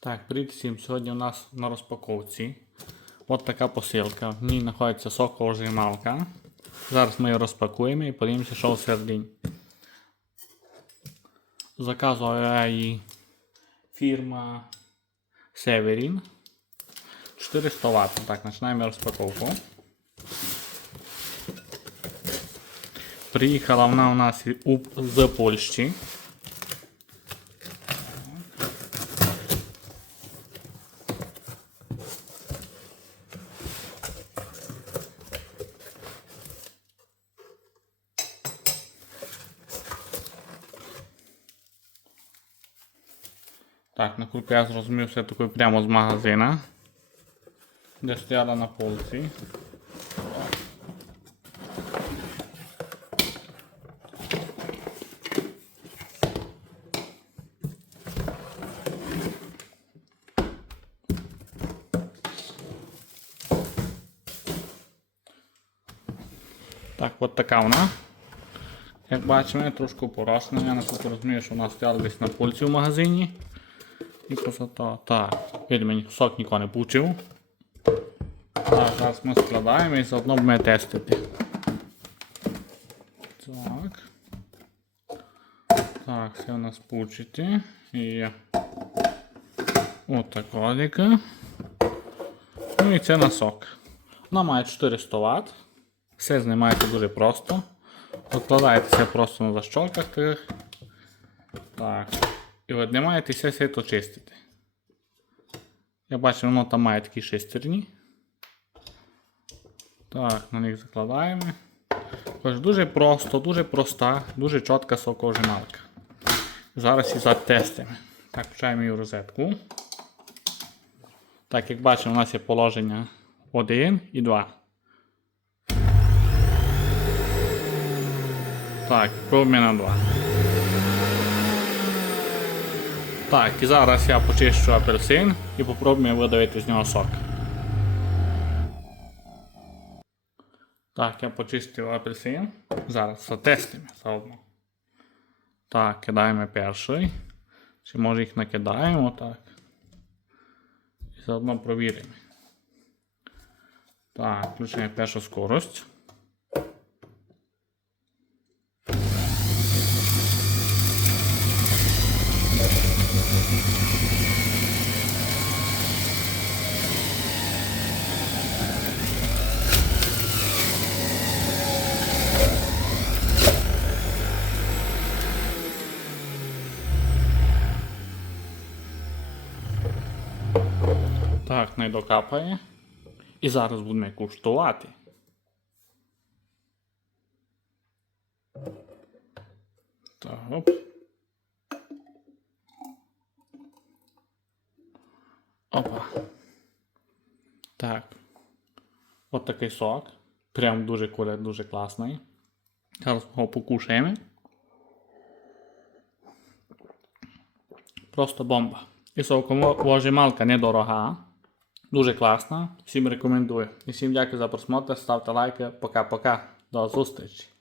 Так, привіт всім. Сьогодні у нас на розпаковці от така посилка. В ній знаходиться соковожималка. Зараз ми її розпакуємо і подивимося, що всередині. Заказувала її фірма Severin. 400 Вт. Так, починаємо розпаковку. Приїхала вона у нас з Польщі. Так, наскільки я зрозумів, все таки прямо з магазина. Де стояла на полці. Так, от така вона. Як бачимо, трошки порашена. Я наскільки розумію, що вона стояла десь на полці в магазині. І красота. Так, мені сок нікого не получив. Так, зараз ми складаємо і заодно будемо тестити. Так. Так, все у нас получите. І отака ліка. Ну і це на сок. Вона має 400 Вт. Все знімається дуже просто. Викладаєтеся просто на защолках тих. Так. І от знімаєтеся все то чистите. Я бачу, воно там має такі шестерні. Так, на них закладаємо. Тож дуже просто, дуже проста, дуже чітка соковижималка. Зараз її затестимо. Так, включаємо її в розетку. Так, як бачимо, у нас є положення 1 і 2. Так, пробуємо на 2. Так, і зараз я почищу апельсин і попробуємо видавити з нього сок. Так, я почистив апельсин. Зараз затестимо заодно. Так, кидаємо перший. Чи може їх накидаємо так. І заодно провіримо. Так, включаємо першу скорость. Так, не докапає. І зараз будемо куштувати. Так, оп. Опа. Так. От такий сок. Прям дуже колір, дуже класний. Зараз його покушаємо. Просто бомба. І соковожималка недорога. Дуже класна. Всім рекомендую. І всім дякую за просмотр. Ставте лайки. Пока-пока. До зустрічі.